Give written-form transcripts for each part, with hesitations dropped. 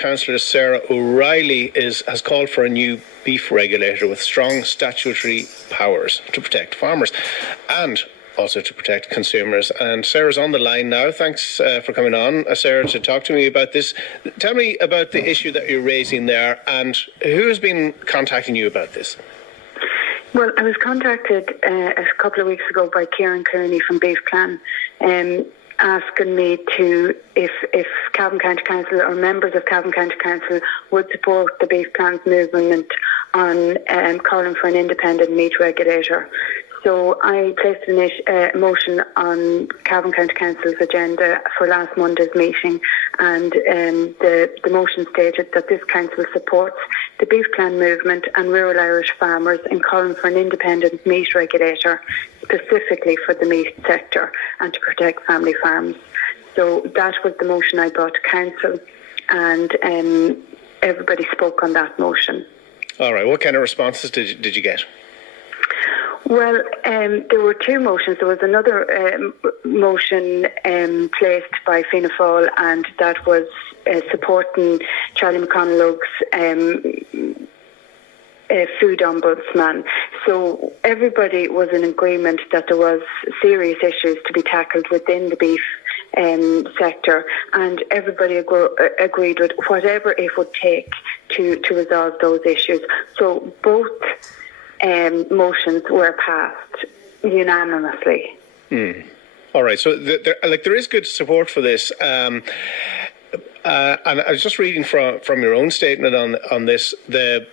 Councillor Sarah O'Reilly has called for a new beef regulator with strong statutory powers to protect farmers and also to protect consumers. And Sarah's on the line now. Thanks for coming on, Sarah, to talk to me about this. Tell me about the issue that you're raising there and who has been contacting you about this. Well, I was contacted a couple of weeks ago by Kieran Kearney from Beef Plan, asking me if Cavan County Council or members of Cavan County Council would support the Beef Plan's movement on calling for an independent meat regulator. So I placed a motion on Cavan County Council's agenda for last Monday's meeting, and the motion stated that this council supports the Beef Plan movement and rural Irish farmers in calling for an independent meat regulator specifically for the meat sector and to protect family farms. So that was the motion I brought to council, and everybody spoke on that motion. All right. What kind of responses did you get? Well, there were two motions. There was another motion placed by Fianna Fáil, and that was supporting Charlie McConaughey's food ombudsman. So everybody was in agreement that there was serious issues to be tackled within the beef sector, and everybody agreed with whatever it would take to resolve those issues. So both motions were passed unanimously. All right. So there is good support for this. And I was just reading from your own statement on this. The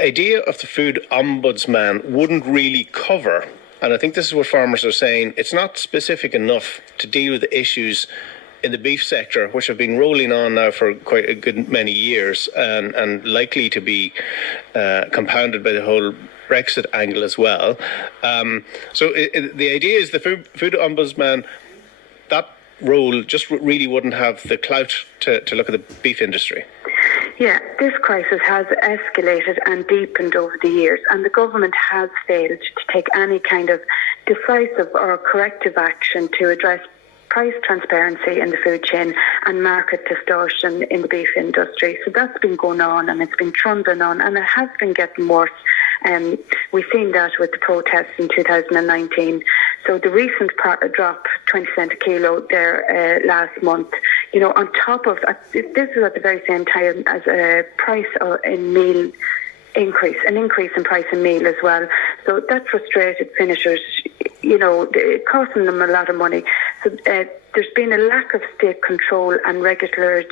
idea of the food ombudsman wouldn't really cover, and I think this is what farmers are saying, it's not specific enough to deal with the issues in the beef sector, which have been rolling on now for quite a good many years and likely to be compounded by the whole Brexit angle as well. So the idea is the food ombudsman, that role just really wouldn't have the clout to look at the beef industry. Yeah, this crisis has escalated and deepened over the years, and the government has failed to take any kind of decisive or corrective action to address price transparency in the food chain and market distortion in the beef industry. So that's been going on, and it's been trundling on, and it has been getting worse. We've seen that with the protests in 2019. So the recent drop, 20 cent a kilo there last month, on top of, this is at the very same time as a price in meal increase, an increase in price in meal as well. So that frustrated finishers, costing them a lot of money. So there's been a lack of state control and regulatory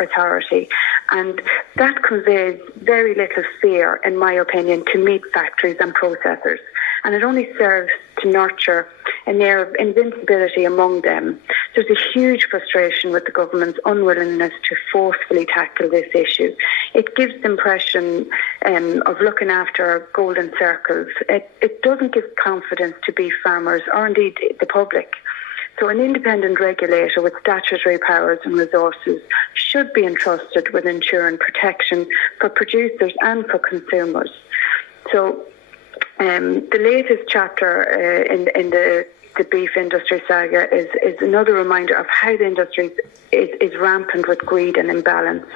authority, and that conveys very little fear, in my opinion, to meat factories and processors. And it only serves to nurture an air of invincibility among them. There's a huge frustration with the government's unwillingness to forcefully tackle this issue. It gives the impression of looking after golden circles. It doesn't give confidence to beef farmers or indeed the public. So an independent regulator with statutory powers and resources should be entrusted with ensuring protection for producers and for consumers. So the latest chapter in the beef industry saga is another reminder of how the industry is rampant with greed and imbalance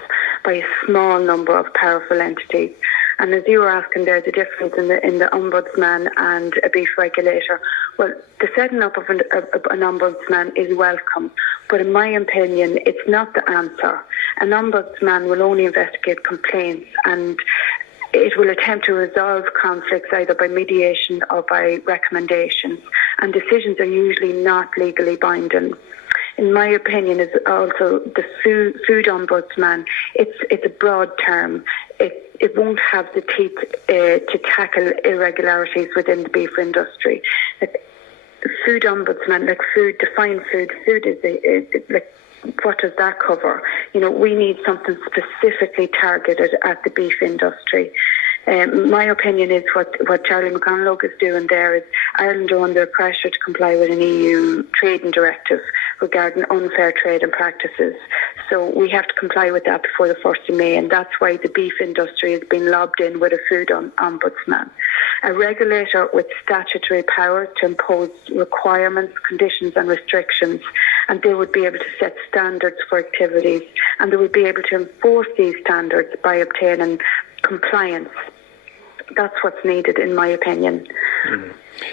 by a small number of powerful entities. And as you were asking there, the difference in the ombudsman and a beef regulator, well, the setting up of an ombudsman is welcome, but in my opinion, it's not the answer. An ombudsman will only investigate complaints, and it will attempt to resolve conflicts either by mediation or by recommendations, and decisions are usually not legally binding. In my opinion, is also the food ombudsman. It's a broad term. It won't have the teeth to tackle irregularities within the beef industry. Food ombudsman, define food. Food is like, what does that cover? We need something specifically targeted at the beef industry. My opinion is what Charlie McConaughey is doing there is Ireland are under pressure to comply with an EU trading directive regarding unfair trade and practices. So we have to comply with that before the 1st of May, and that's why the beef industry has been lobbed in with a food ombudsman. a regulator with statutory power to impose requirements, conditions and restrictions, and they would be able to set standards for activities, and they would be able to enforce these standards by obtaining compliance. That's what's needed, in my opinion. Mm-hmm.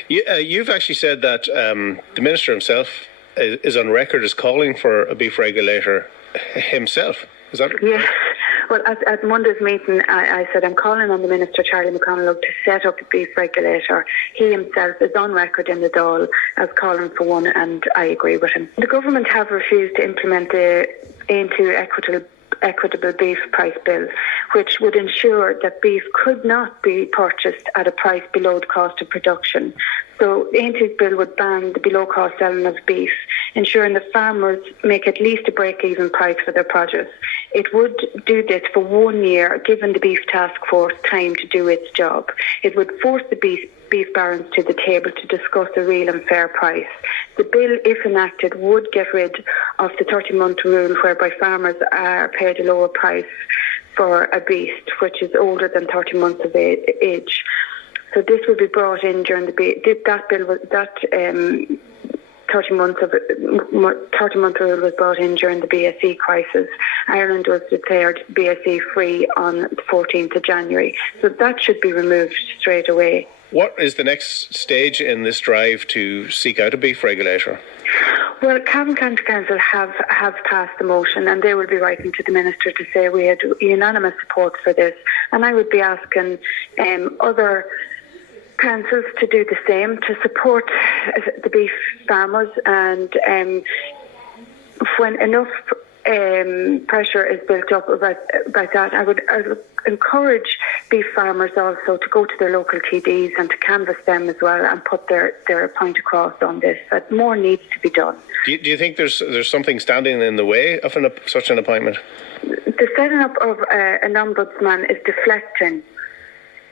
You've actually said that the Minister himself is on record as calling for a beef regulator himself. Is that right? Yes. Well, at Monday's meeting, I said I'm calling on the Minister, Charlie McConalogue, to set up a beef regulator. He himself is on record in the Dáil as calling for one, and I agree with him. The government have refused to implement the Aontu equitable beef price bill, which would ensure that beef could not be purchased at a price below the cost of production. So the Aontu's bill would ban the below cost selling of beef, ensuring that farmers make at least a break-even price for their produce. It would do this for 1 year, giving the Beef Task Force time to do its job. It would force the beef barons to the table to discuss a real and fair price. The bill, if enacted, would get rid of the 30-month rule whereby farmers are paid a lower price for a beast which is older than 30 months of age. So this would be brought in during that 30-month rule was brought in during the BSE crisis. Ireland was declared BSE free on the 14th of January. So that should be removed straight away. What is the next stage in this drive to seek out a beef regulator? Well, Cavan County Council have passed the motion, and they will be writing to the Minister to say we had unanimous support for this. And I would be asking other councils to do the same, to support the beef farmers, and when enough pressure is built up about that, I would encourage beef farmers also to go to their local TDs and to canvass them as well and put their point across on this, that more needs to be done. Do you think there's something standing in the way of such an appointment? The setting up of an ombudsman is deflecting.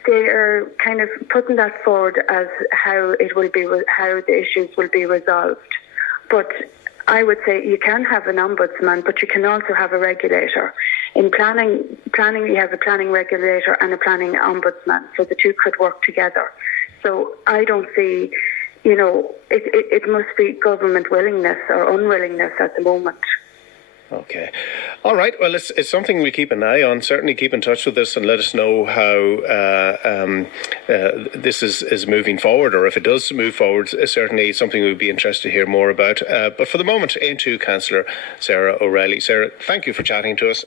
They are kind of putting that forward as how the issues will be resolved. But I would say you can have an ombudsman, but you can also have a regulator. In planning you have a planning regulator and a planning ombudsman, so the two could work together. So I don't see, it must be government willingness or unwillingness at the moment. Okay. All right. Well, it's something we keep an eye on. Certainly keep in touch with us and let us know how this is moving forward, or if it does move forward. Certainly something we'd be interested to hear more about. But for the moment, Aontu Councillor Sarah O'Reilly. Sarah, thank you for chatting to us.